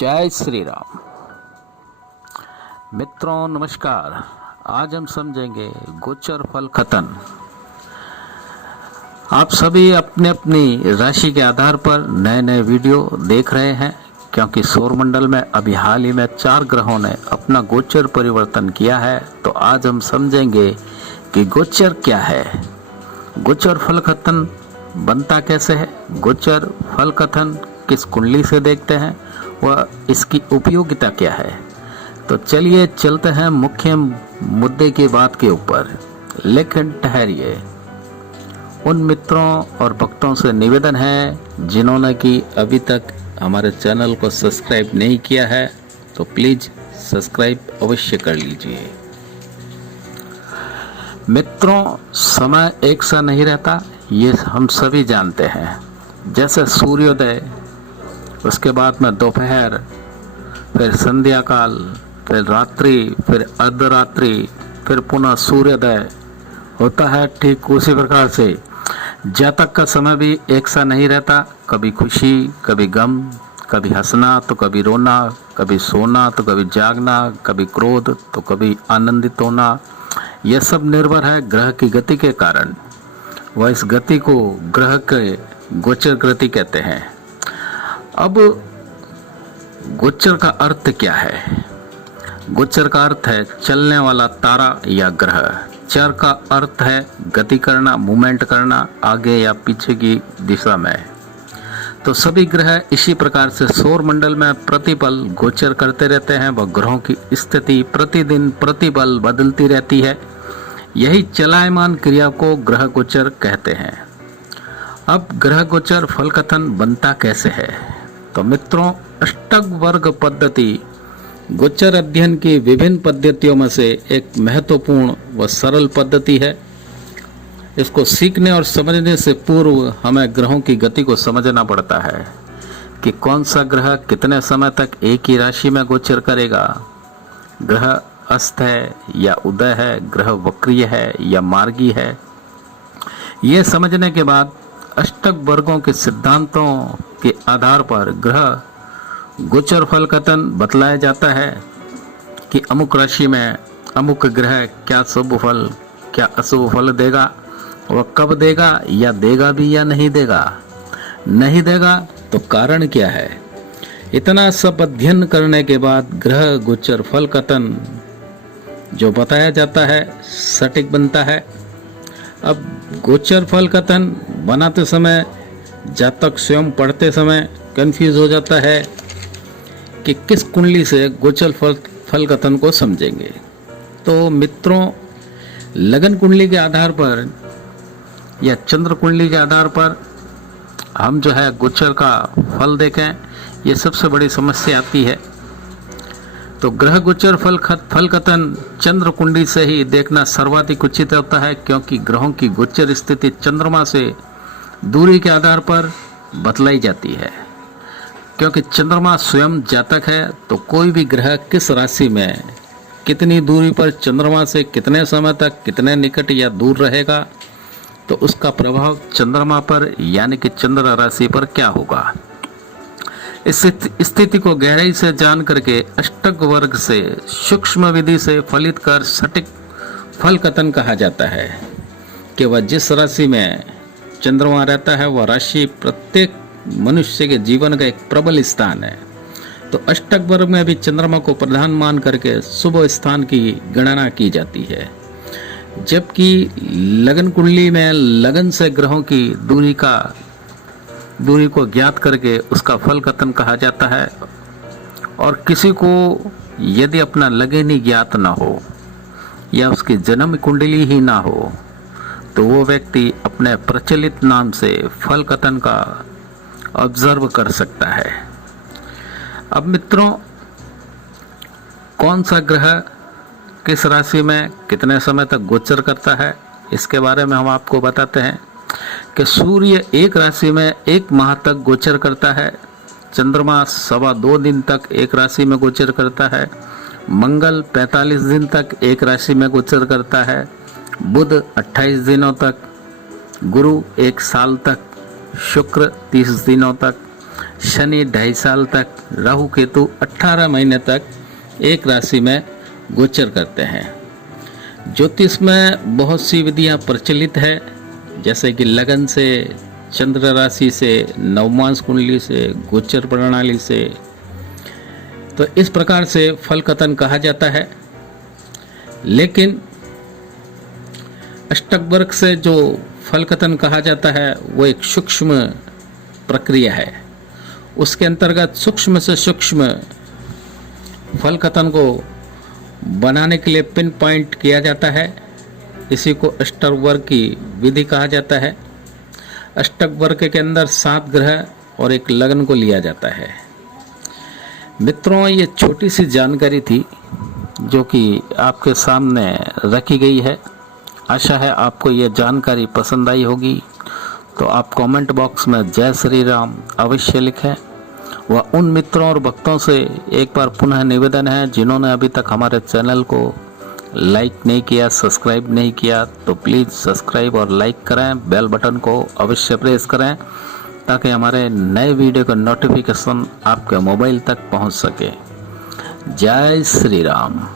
जय श्री राम। मित्रों नमस्कार। आज हम समझेंगे गोचर फल खतन। आप सभी अपने अपनी राशि के आधार पर नए नए वीडियो देख रहे हैं, क्योंकि सौर मंडल में अभी हाल ही में 4 ग्रहों ने अपना गोचर परिवर्तन किया है। तो आज हम समझेंगे कि गोचर क्या है, गोचर फल खतन बनता कैसे है, गोचर फल कथन किस कुंडली से देखते हैं, वह इसकी उपयोगिता क्या है। तो चलिए चलते हैं मुख्य मुद्दे की बात के ऊपर। लेकिन ठहरिए, उन मित्रों और भक्तों से निवेदन है जिन्होंने कि अभी तक हमारे चैनल को सब्सक्राइब नहीं किया है, तो प्लीज सब्सक्राइब अवश्य कर लीजिए। मित्रों, समय एक सा नहीं रहता, ये हम सभी जानते हैं। जैसे सूर्योदय, उसके बाद में दोपहर, फिर संध्या काल, फिर रात्रि, फिर अर्धरात्रि, फिर पुनः सूर्योदय होता है। ठीक उसी प्रकार से जातक का समय भी एक सा नहीं रहता। कभी खुशी, कभी गम, कभी हंसना तो कभी रोना, कभी सोना तो कभी जागना, कभी क्रोध तो कभी आनंदित होना। यह सब निर्भर है ग्रह की गति के कारण। वह इस गति को ग्रह के गोचर गति कहते हैं। अब गोचर का अर्थ क्या है? गोचर का अर्थ है चलने वाला तारा या ग्रह। चर का अर्थ है गति करना, मूवमेंट करना आगे या पीछे की दिशा में। तो सभी ग्रह इसी प्रकार से सौर मंडल में प्रतिपल गोचर करते रहते हैं। वह ग्रहों की स्थिति प्रतिदिन प्रतिपल बदलती रहती है। यही चलायमान क्रिया को ग्रह गोचर कहते हैं। अब ग्रह गोचर फल कथन बनता कैसे है? तो मित्रों, अष्टक वर्ग पद्धति गोचर अध्ययन की विभिन्न पद्धतियों में से एक महत्वपूर्ण व सरल पद्धति है। इसको सीखने और समझने से पूर्व हमें ग्रहों की गति को समझना पड़ता है कि कौन सा ग्रह कितने समय तक एक ही राशि में गोचर करेगा। ग्रह अस्त है या उदय है, ग्रह वक्रीय है या मार्गी है। ये समझने के बाद अष्टक वर्गों के सिद्धांतों के आधार पर ग्रह गोचर फल कथन बतलाया जाता है कि अमुक राशि में अमुक ग्रह क्या शुभ फल क्या अशुभ फल देगा, वह कब देगा या देगा भी या नहीं देगा। नहीं देगा तो कारण क्या है। इतना सब अध्ययन करने के बाद ग्रह गोचर फल कथन जो बताया जाता है सटीक बनता है। अब गोचर फल कथन बनाते समय जातक स्वयं पढ़ते समय कंफ्यूज हो जाता है कि किस कुंडली से गोचर फल कथन को समझेंगे। तो मित्रों, लगन कुंडली के आधार पर या चंद्र कुंडली के आधार पर हम जो है गोचर का फल देखें, ये सबसे बड़ी समस्या आती है। तो ग्रह गोचर फल कथन चंद्र कुंडली से ही देखना सर्वाधिक उचित होता है, क्योंकि ग्रहों की गोचर स्थिति चंद्रमा से दूरी के आधार पर बतलाई जाती है। क्योंकि चंद्रमा स्वयं जातक है, तो कोई भी ग्रह किस राशि में कितनी दूरी पर चंद्रमा से कितने समय तक कितने निकट या दूर रहेगा, तो उसका प्रभाव चंद्रमा पर यानी कि चंद्र राशि पर क्या होगा। इस स्थिति को गहराई से जान करके अष्टक वर्ग से सूक्ष्म विधि से फलित कर सटीक फल कथन कहा जाता है कि वह जिस राशि में चंद्रमा रहता है वह राशि प्रत्येक मनुष्य के जीवन का एक प्रबल स्थान है। तो अष्टक वर्ग में भी चंद्रमा को प्रधान मान करके शुभ स्थान की गणना की जाती है, जबकि लगन कुंडली में लगन से ग्रहों की दूरी को ज्ञात करके उसका फल कथन कहा जाता है। और किसी को यदि अपना लगन ही ज्ञात ना हो या उसकी जन्म कुंडली ही ना हो, तो वो व्यक्ति अपने प्रचलित नाम से फल कथन का ऑब्जर्व कर सकता है। अब मित्रों, कौन सा ग्रह किस राशि में कितने समय तक गोचर करता है, इसके बारे में हम आपको बताते हैं कि सूर्य एक राशि में 1 माह तक गोचर करता है। चंद्रमा 2.25 दिन तक एक राशि में गोचर करता है। मंगल 45 दिन तक एक राशि में गोचर करता है। बुध 28 दिनों तक, गुरु 1 साल तक, शुक्र 30 दिनों तक, शनि 2.5 साल तक, राहु केतु 18 महीने तक एक राशि में गोचर करते हैं। ज्योतिष में बहुत सी विधियां प्रचलित है, जैसे कि लगन से, चंद्र राशि से, नवमांश कुंडली से, गोचर प्रणाली से। तो इस प्रकार से फल कथन कहा जाता है। लेकिन अष्टक वर्ग से जो फल कथन कहा जाता है वो एक सूक्ष्म प्रक्रिया है। उसके अंतर्गत सूक्ष्म से सूक्ष्म फल कथन को बनाने के लिए पिन पॉइंट किया जाता है। इसी को अष्टक वर्ग की विधि कहा जाता है। अष्टक वर्ग के अंदर 7 ग्रह और एक लगन को लिया जाता है। मित्रों, ये छोटी सी जानकारी थी जो कि आपके सामने रखी गई है। आशा है आपको ये जानकारी पसंद आई होगी। तो आप कमेंट बॉक्स में जय श्री राम अवश्य लिखें। वह उन मित्रों और भक्तों से एक बार पुनः निवेदन है जिन्होंने अभी तक हमारे चैनल को लाइक नहीं किया, सब्सक्राइब नहीं किया, तो प्लीज़ सब्सक्राइब और लाइक करें। बेल बटन को अवश्य प्रेस करें ताकि हमारे नए वीडियो का नोटिफिकेशन आपके मोबाइल तक पहुंच सके। जय श्री राम।